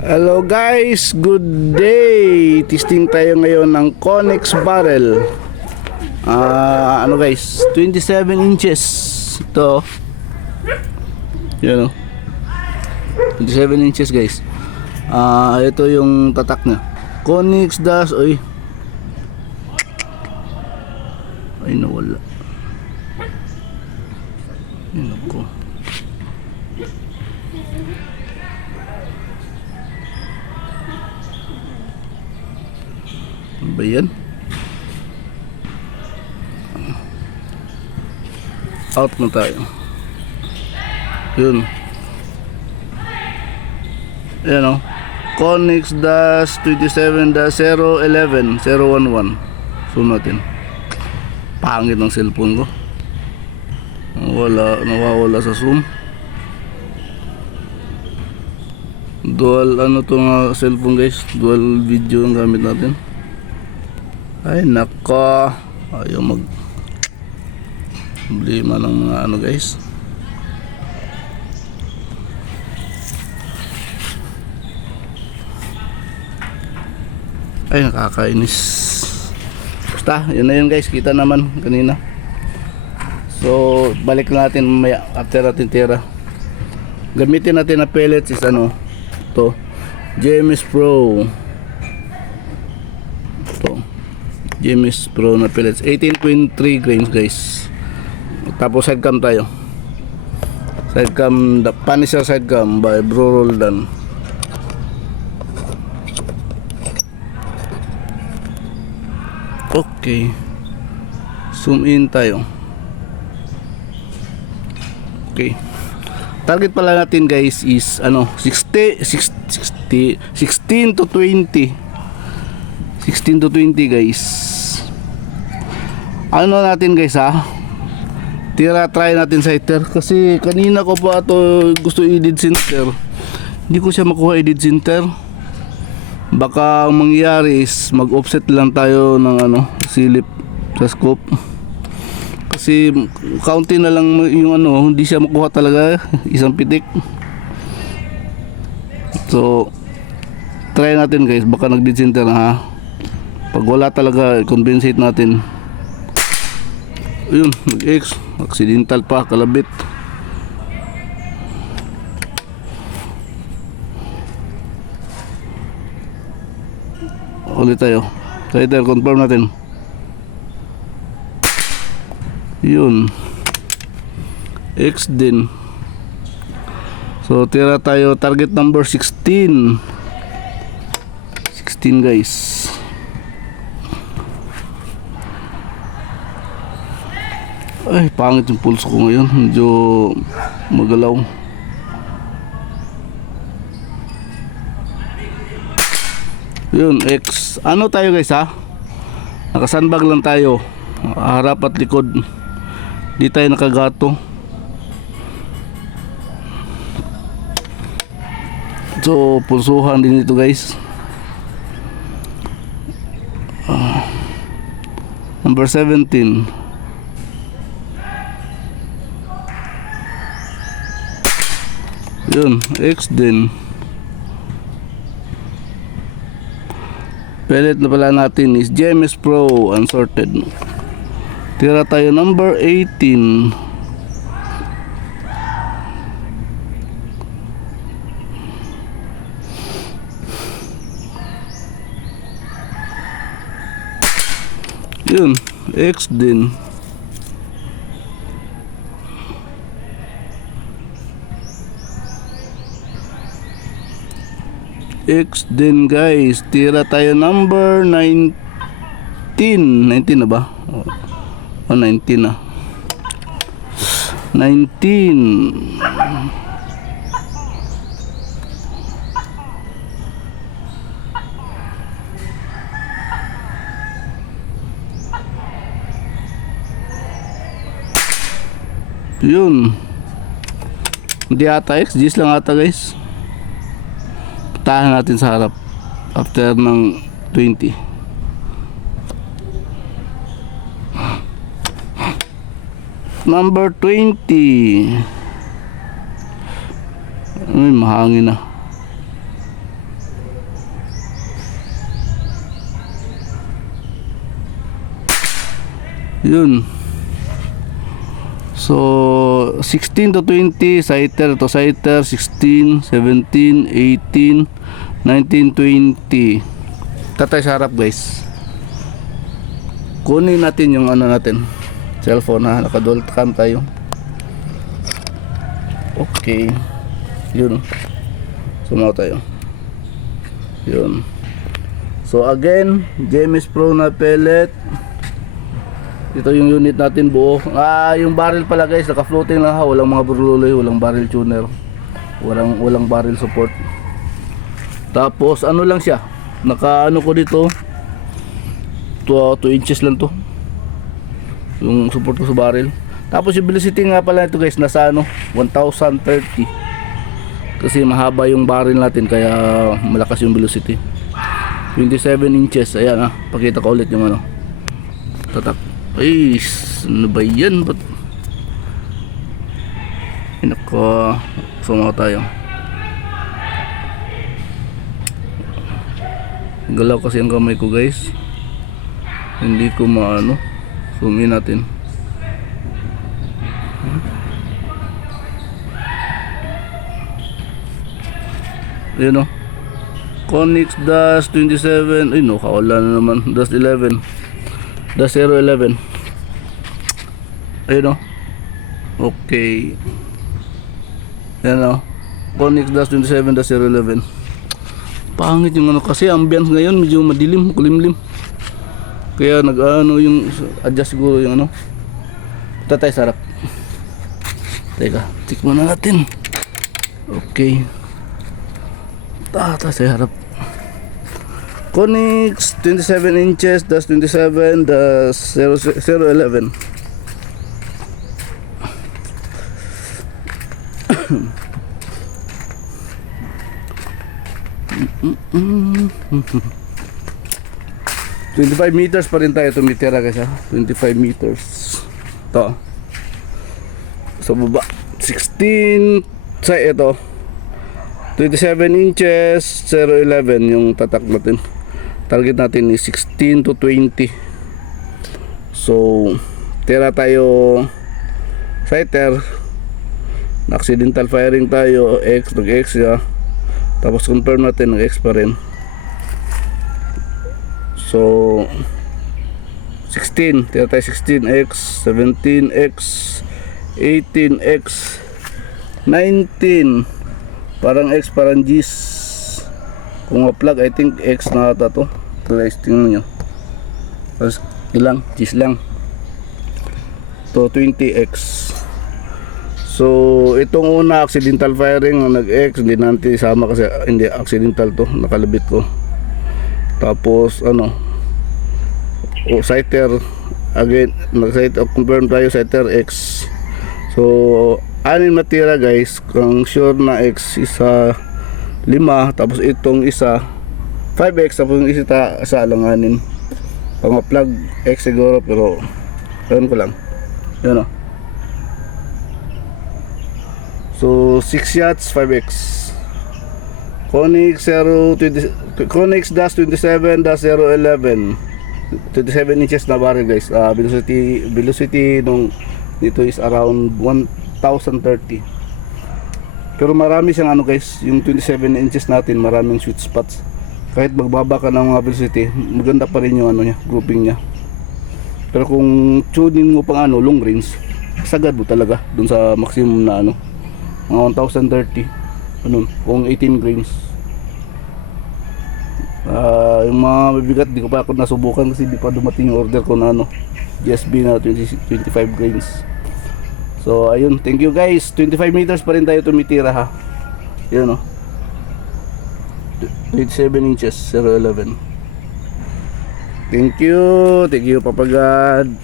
Hello guys, good day. Testing tayo ngayon ng Connex barrel. Ano guys, 27 inches. Ito. Yan o. 27 inches guys. Ito yung tatak niya. Connex dash, ay nawala. Yan ako. Ba yan? Out na tayo. Yun. Ayan o. Connex dash 27 dash 011 011. Zoom natin. Pangit ng cellphone ko. Nawawala sa zoom. Dual ano to nga cellphone guys. Dual video ang gamit natin. Ay nako, ayaw mag problema ng mga ano guys. Ay nakakainis. Basta yun na yun guys, kita naman kanina. So balik natin mamaya after natin tira. Gamitin natin na pellets is ano to, GMS Pro. GMS Pro na pellets, 18.3 grains guys. Tapos side cam tayo. Side cam, the Punisher side cam by Bro Roldan. Okay. Zoom in tayo. Okay. Target pala natin guys is ano 16 to 20. 16 to 20 guys. Ano natin guys ha, try natin sa heater. Kasi kanina ko pa ito gusto i-dead center, hindi ko siya makuha i-dead center. Baka ang mangyayari is mag offset lang tayo ng ano silip sa scope. Kasi counting na lang yung ano, hindi siya makuha talaga isang pitik. So try natin guys, baka nag-dead center na ha. Pag wala talaga, compensate natin. Ayun, nag-X. Accidental pa, kalabit. Ulit tayo. Try confirm natin. Yun. X din. So, tira tayo. Target number 16. 16 guys. Ay, pangit yung pulso ko ngayon. Medyo magalaw. Yun, X. Ano tayo guys ha? Nakasanbag lang tayo. Harap at likod. Di tayo nakagato. So, pulsuhan din ito guys. Number 17. Yun, X din. Pellet na pala natin is GMS Pro unsorted. Tira tayo number 18. Yun, X din. X din guys. Tira tayo number 19. 19 na ba? Oh, 19 na. 19. Yun. Hindi ata X, G's lang ata guys. Tahan natin sa harap after ng 20. Number 20. Ay, mahangin na. Yun. So 16 to 20 sighter to sighter, 16, 17, 18, 19, 20. Tatay sa harap guys. Kunin natin yung ano natin, cellphone ha, naka-dual cam tayo. Okay. Yun. Sumaw tayo. Yun. So again, GMS Pro na pellet. Ito yung unit natin buo. Yung barrel pala guys, naka-floating lang ha, walang mga burluloy, walang barrel tuner. Walang barrel support. Tapos ano lang siya, naka ano ko dito, 2 inches lang to. Yung support ko sa barrel. Tapos yung velocity nga pala ito guys, nasa ano, 1030. Kasi mahaba yung barrel natin kaya malakas yung velocity. 27 inches, ayan ha, pakita ko ulit yung ano. Tatak. Ay, ano ba yan? Ba't? Inako, sumaw tayo. Galaw kasi ang kamay ko guys. Hindi ko maano. Zoom in natin. Ayun o. Conix Dash 27. Ay no, kawala na naman. Dash 11. Dash 011. Ayun o. Okay. Yan o. Conix Dash 27 Dash 011. Pangit yung ano kasi ambience ngayon, medyo madilim, kulimlim. Kaya nag-ano yung adjust siguro yung ano. Tatay sarap. Teka, check muna natin. Okay. Tatay sa harap. Conix 27 inches Dash 27 Dash 011. 25 meters pa rin tayo tumitira guys ha. 25 meters. Ito. Sa baba. 16 sa ito. 27 inches 011 yung tatak natin. Target natin is 16 to 20. So tira tayo fighter. Accidental firing tayo, X, nag-X ya. Tapos confirm natin, nag-X pa rin. So 16, tira tayo 16X, 17X, 18X, 19. Parang X, parang G's. Kung ma-plug, I think X na ata to. Guys, tingnan nyo. Tapos ilang, G's lang. To 20X. So itong una accidental firing nag-X, hindi natin isama kasi hindi accidental to, nakalabit ko. Tapos ano, sighter again, nag-sighter, confirm tayo sighter X. So anin matira guys, kung sure na X isa 5, tapos itong isa 5X, tapos yung isa alanganin. Pag ma-plug X siguro, pero ayun ko lang. Yun o. So 6 shots 5X. Conix Dash 27 Dash 011. 27 inches na barrel guys. Velocity nung dito is around 1030. Pero marami siyang ano guys, yung 27 inches natin, maraming sweet spots. Kahit magbaba ka ng mga velocity, maganda pa rin yung ano niya, grouping niya. Pero kung tuning mo pang ano, long range, sagad mo talaga dun sa maximum na ano, mga 1030 ano, kung 18 grains. Yung mga mabigat di ko pa ako nasubukan kasi di pa dumating yung order ko na ano, GSB na 25 grains. So ayun, thank you guys. 25 meters pa rin tayo tumitira ha. Yun o, 27 inches 011. Thank you Papa God.